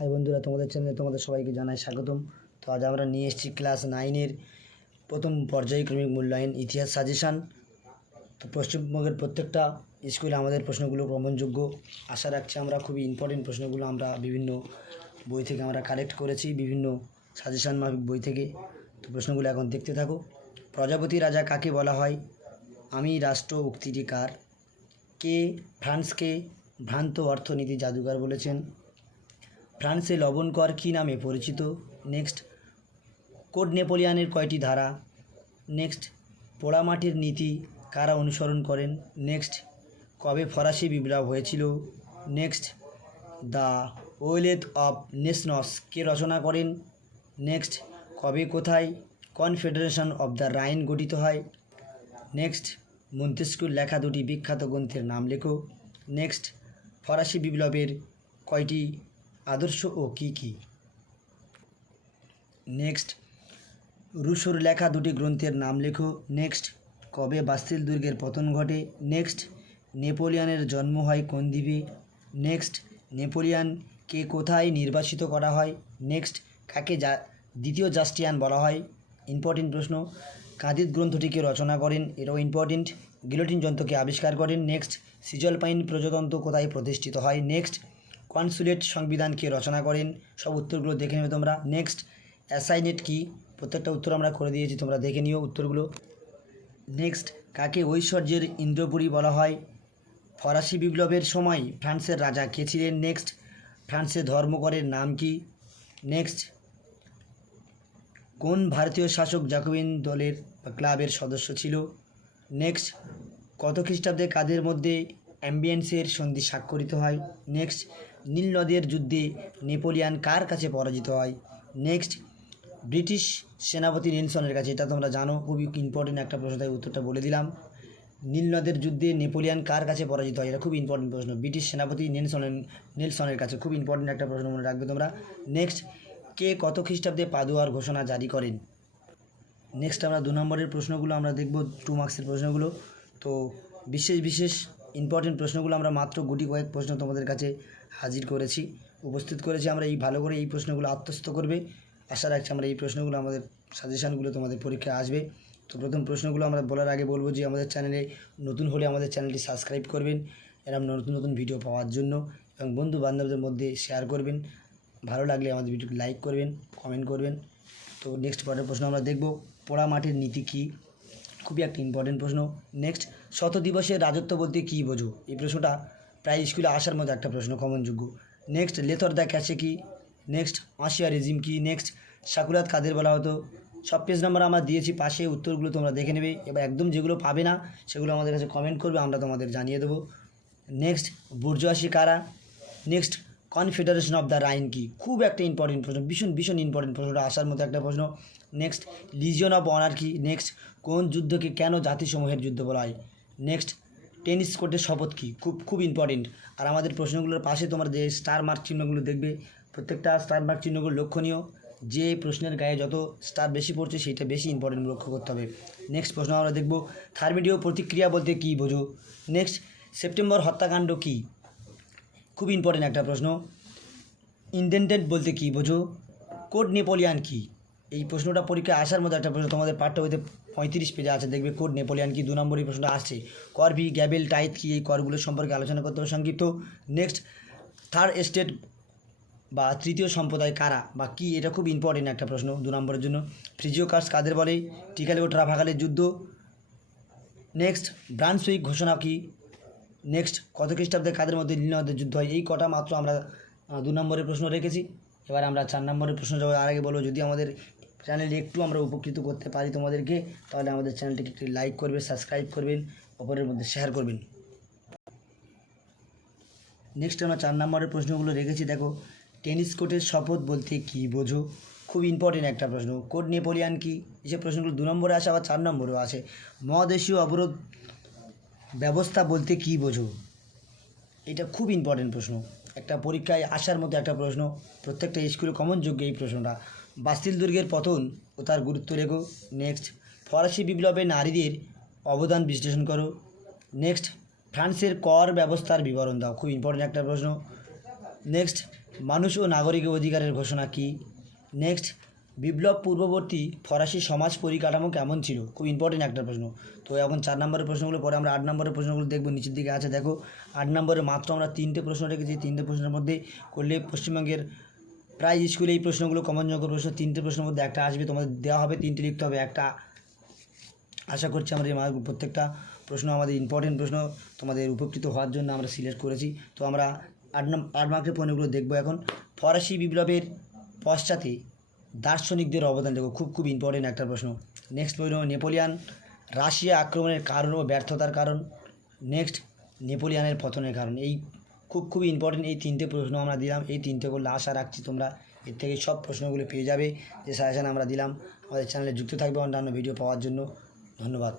High বন্ধুরা, তোমাদের চ্যানেলে তোমাদের সবাইকে জানাই স্বাগতম। তো আজ আমরা নিয়ে এসেছি ক্লাস 9-এর প্রথম পর্যায়ক্রমিক মূল্যায়ন ইতিহাস সাজেশান। তো পশ্চিমবঙ্গের প্রত্যেকটা স্কুলে আমাদের প্রশ্নগুলো গ্রহণযোগ্য। আশা রাখছি আমরা খুবই ইম্পর্টেন্ট প্রশ্নগুলো আমরা বিভিন্ন বই থেকে আমরা কালেক্ট করেছি, বিভিন্ন সাজেশান মাফিক বই থেকে। তো প্রশ্নগুলো এখন দেখতে থাকো। প্রজাপতি রাজা কাকে বলা হয়? আমি রাষ্ট্র উক্তিটি কার? কে ফ্রান্সকে ভ্রান্ত অর্থনীতি জাদুঘর বলেছেন? ফ্রান্সে লবণ কর কী নামে পরিচিত? নেক্সট, কোড নেপোলিয়ানের কয়টি ধারা? নেক্সট, পোড়ামাটির নীতি কারা অনুসরণ করেন? নেক্সট, কবে ফরাসি বিপ্লব হয়েছিল? Next, the wealth of nations কে রচনা করেন? নেক্সট, কবে কোথায় কনফেডারেশন অফ দ্য রাইন গঠিত হয়? নেক্সট, মন্তেস্কুর লেখা দুটি বিখ্যাত গ্রন্থের নাম লেখো। নেক্সট, ফরাসি বিপ্লবের কয়টি আদর্শ ও কী কী? নেক্সট, রুশোর লেখা দুটি গ্রন্থের নাম লেখো। নেক্সট, কবে বাস্তিল দুর্গের পতন ঘটে? নেক্সট, নেপোলিয়নের জন্ম হয় কোন দ্বীপে? নেক্সট, নেপোলিয়নকে কোথায় নির্বাসিত করা হয়? নেক্সট, কাকে দ্বিতীয় জাস্টিয়ান বলা হয়? ইম্পর্টেন্ট প্রশ্ন। কাদিদ গ্রন্থটিকে রচনা করেন? এটাও ইম্পর্টেন্ট। গিলোটিন যন্ত্রকে আবিষ্কার করেন? নেক্সট, সিজলপাইন প্রজাতন্ত্র কোথায় প্রতিষ্ঠিত হয়? নেক্সট, কনসুলেট সংবিধানকে রচনা করেন? সব উত্তরগুলো দেখে নেবে তোমরা। নেক্সট, অ্যাসাইনেট কি? প্রত্যেকটা উত্তর আমরা করে দিয়েছি, তোমরা দেখে নিও উত্তরগুলো। নেক্সট, কাকে ঐশ্বর্যের ইন্দ্রপুরী বলা হয়? ফরাসি বিপ্লবের সময় ফ্রান্সের রাজা কে ছিলেন? নেক্সট, ফ্রান্সের ধর্মঘটের নাম কি? নেক্সট, কোন ভারতীয় শাসক জাকোবিন দলের বা ক্লাবের সদস্য ছিল? নেক্সট, কত খ্রিস্টাব্দে কাদের মধ্যে অ্যাম্বিয়েন্সের সন্ধি স্বাক্ষরিত হয়? নেক্সট, নীল নদের যুদ্ধে নেপোলিয়ান কার কাছে পরাজিত হয়? নেক্সট, ব্রিটিশ সেনাপতি নেলসনের কাছে। এটা তোমরা জানো, খুবই ইম্পর্টেন্ট একটা প্রশ্ন, তাই উত্তরটা বলে দিলাম। নীল নদের যুদ্ধে নেপোলিয়ান কার কাছে পরাজিত হয়? এটা খুব ইম্পর্টেন্ট প্রশ্ন, ব্রিটিশ সেনাপতি নেলসনের কাছে। খুব ইম্পর্টেন্ট একটা প্রশ্ন, মনে রাখবে তোমরা। নেক্সট, কে কত খ্রিস্টাব্দে পাদুয়ার ঘোষণা জারি করেন? নেক্সট, আমরা 2 নম্বরের প্রশ্নগুলো আমরা দেখব, 2 মার্কসের প্রশ্নগুলো। তো বিশেষ ইম্পর্টেন্ট প্রশ্নগুলো আমরা মাত্র গুটি কয়েক প্রশ্ন তোমাদের কাছে হাজির করেছি, উপস্থিত করেছি। আমরা ভালো করে এই প্রশ্নগুলো আত্মস্থ করবে। আশা রাখছি আমরা এই প্রশ্নগুলো আমাদের সাজেশানগুলো তোমাদের পরীক্ষায় আসবে। তো প্রথম প্রশ্নগুলো আমরা বলার আগে বলবো যে আমাদের চ্যানেলে নতুন হলে আমাদের চ্যানেলটি সাবস্ক্রাইব করবেন এরকম নতুন ভিডিও পাওয়ার জন্য, এবং বন্ধু বান্ধবদের মধ্যে শেয়ার করবেন। ভালো লাগলে আমাদের ভিডিওটি লাইক করবেন, কমেন্ট করবেন। তো নেক্সট পরের প্রশ্ন আমরা দেখব, পোড়ামাটির নীতি কী? খুবই একটা ইম্পর্টেন্ট প্রশ্ন। নেক্সট, শত দিবসের রাজত্ব বলতে কী বোঝো? এই প্রশ্নটা প্রায় স্কুলে আসার মতো একটা প্রশ্ন, কমনযোগ্য। নেক্সট, লেথর দ্য ক্যাশে কী? নেক্সট, আশিয়া রেজিম কী? নেক্সট, সাকুরাত কাদের বলা হতো? সব পেজ নাম্বার আমরা দিয়েছি পাশে, উত্তরগুলো তোমরা দেখে নেবে। এবার একদম যেগুলো পাবে না সেগুলো আমাদের কাছে কমেন্ট করবে, আমরা তোমাদের জানিয়ে দেবো। নেক্সট, বুর্জোয়াসি কারা? Next, confederation of the Rhine কি? খুব একটা ইম্পর্টেন্ট প্রশ্ন, ভীষণ ইম্পর্টেন্ট প্রশ্নটা আসার মতো একটা প্রশ্ন। নেক্সট, লিজিয়ন অফ অনার কি? নেক্সট, কোন যুদ্ধকে কেন জাতিসমূহের যুদ্ধ বলা হয়? নেক্সট, টেনিস কোর্টের শপথ কী? খুব ইম্পর্টেন্ট। আর আমাদের প্রশ্নগুলোর পাশে তোমরা যে স্টার মার্ক চিহ্নগুলো দেখবে, প্রত্যেকটা স্টার মার্ক চিহ্নগুলো লক্ষণীয়। যে প্রশ্নের গায়ে যত স্টার বেশি পড়ছে সেইটা বেশি ইম্পর্টেন্ট লক্ষ্য করতে হবে। নেক্সট প্রশ্ন আমরা দেখব, থার্মিডীয় প্রতিক্রিয়া বলতে কী বোঝো? নেক্সট, সেপ্টেম্বর হত্যাকাণ্ড কী? খুব ইম্পর্টেন্ট একটা প্রশ্ন। ইনডেন্টেড বলতে কী বোঝো? কোড নেপোলিয়ান কী? এই প্রশ্নটা পরীক্ষায় আসার মতো একটা প্রশ্ন, তোমাদের পাঠ্য বইতে 35 পেজে আছে, দেখবে কোড নেপোলিয়ান কী। 2 নম্বর এই প্রশ্নটা আসছে। কর ভি, গ্যাবেল, টাইথ কী? এই করগুলো সম্পর্কে আলোচনা করতে হবে সংক্ষিপ্ত। নেক্সট, থার্ড এস্টেট বা তৃতীয় সম্প্রদায় কারা বা কী? এটা খুব ইম্পর্টেন্ট একটা প্রশ্ন 2 নম্বরের জন্য। ফ্রিজিও কার্স কাদের বলে? টিকালে ও ট্রাফাগালের যুদ্ধ। নেক্সট, ব্রান্সউইক ঘোষণা কী? নেক্সট, কত খ্রিস্টাব্দে কাদের মধ্যে নীল নদের যুদ্ধ হয়? এই কটা মাত্র আমরা 2 নম্বরের প্রশ্ন রেখেছি। এবার আমরা 4 নম্বরের প্রশ্ন যাওয়ার আগে বলবো, যদি আমাদের চ্যানেলে একটু আমরা উপকৃত করতে পারি তোমাদেরকে, তাহলে আমাদের চ্যানেলটিকে একটি লাইক করবে, সাবস্ক্রাইব করবেন, অপরের মধ্যে শেয়ার করবেন। নেক্সট আমরা 4 নম্বরের প্রশ্নগুলো রেখেছি, দেখো। টেনিস কোর্টের শপথ বলতে কী বোঝো? খুব ইম্পর্টেন্ট একটা প্রশ্ন। কোড নেপোলিয়ান কী? এসব প্রশ্নগুলো 2 নম্বরে আসে, আবার 4 নম্বরেও আসে। মহাদেশীয় অবরোধ ব্যবস্থা বলতে কী বোঝো? এটা খুব ইম্পর্টেন্ট প্রশ্ন, একটা পরীক্ষায় আসার মতো একটা প্রশ্ন, প্রত্যেকটা স্কুলে কমনযোগ্য এই প্রশ্নটা। বাস্তিল দুর্গের পতন ও তার গুরুত্ব লেখো। নেক্সট, ফরাসি বিপ্লবে নারীদের অবদান বিশ্লেষণ করো। নেক্সট, ফ্রান্সের কর ব্যবস্থার বিবরণ দাও। খুব ইম্পর্টেন্ট একটা প্রশ্ন। নেক্সট মানুষ ও নাগরিকের অধিকারের ঘোষণা কী? নেক্সট বিপ্লব পূর্ববর্তী ফরাসি সমাজ পরিকাঠামো কেমন ছিল? খুব ইম্পর্টেন্ট একটা প্রশ্ন। তো এখন 4 নম্বরের প্রশ্নগুলো পরে আমরা 8 নম্বরের প্রশ্নগুলো দেখব, নিচের দিকে আছে দেখো। 8 নম্বরে মাত্র আমরা 3টে প্রশ্ন রেখেছি, 3টে প্রশ্নের মধ্যে করলে পশ্চিমবঙ্গের প্রায় স্কুলে এই প্রশ্নগুলো কমনযোগ্য প্রশ্ন। 3টে প্রশ্নের মধ্যে একটা আসবে, তোমাদের দেওয়া হবে 3টে লিখতে হবে, একটা আশা করছি আমাদের প্রত্যেকটা প্রশ্ন আমাদের ইম্পর্টেন্ট প্রশ্ন, তোমাদের উপকৃত হওয়ার জন্য আমরা সিলেক্ট করেছি। তো আমরা 8 মার্কের প্রশ্নগুলো দেখবো এখন। ফরাসি বিপ্লবের পশ্চাতে দার্শনিকদের অবদান দেখো, খুব ইম্পর্টেন্ট একটা প্রশ্ন। নেক্সট প্রশ্ন, নেপোলিয়ান রাশিয়া আক্রমণের কারণ ও ব্যর্থতার কারণ। নেক্সট নেপোলিয়ানের পতনের কারণ। এই খুবই ইম্পর্টেন্ট এই 3টে প্রশ্ন আমরা দিলাম। এই 3টে করলে আশা রাখছি তোমরা এর থেকে সব প্রশ্নগুলো পেয়ে যাবে, যে সাজেশন আমরা দিলাম। আমাদের চ্যানেলে যুক্ত থাকবে অন্যান্য ভিডিও পাওয়ার জন্য। ধন্যবাদ।